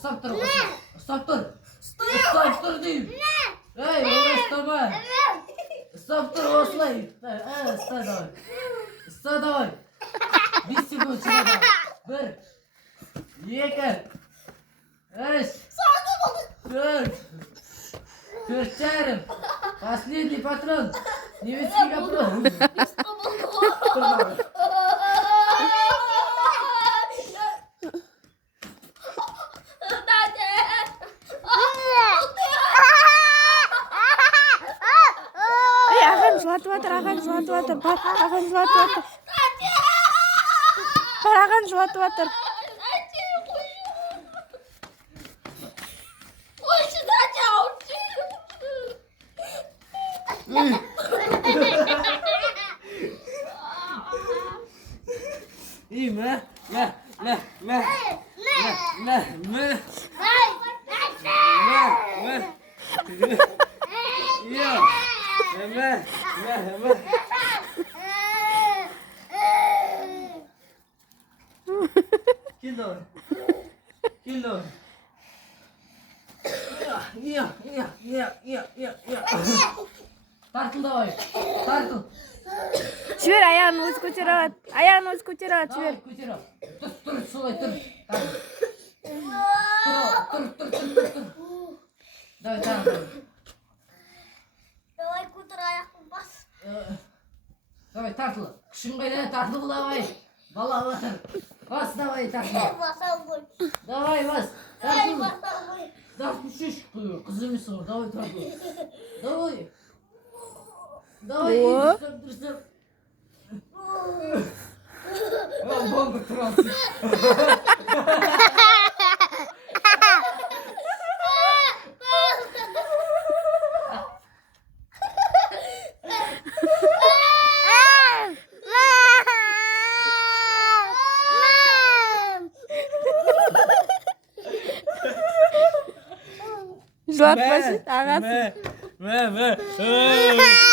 Stop dur. Stop dur. Stop dur deyim. Ey, onu isteme. Stop dur oslay. Sta davay. Sta davay. 1 sekund çıkada. 1 2 3 4 4 Последний патрон. Немецкий патрон. Ағаң жылатып жатыр. Ағаң жылатып жатыр. Ағаң жылатып жатыр. İyi mi? Ne? Kilo. Tartıl davay. Tartıl. Жібер, аяғын өзі көтеріп алады. Аяғын өзі көтеріп алады, жібер. Көтер ал. Тұр, солай тұр. Тұр. Давай, тағы. Давай, көтер аяқпен бас. Давай, тартыл. Күшің қайда, тартыл давай. Бала батыр. Бас, давай, тартыл. Басам ғой. Давай, бас. Давай, Тартыл. басам ғой. Тартыл шеш. Қыз емесің ғой, давай, тартыл. Давай. Давай, дұрыстап. Бомба тұралсың. Жылап басын, ағасы. Мә.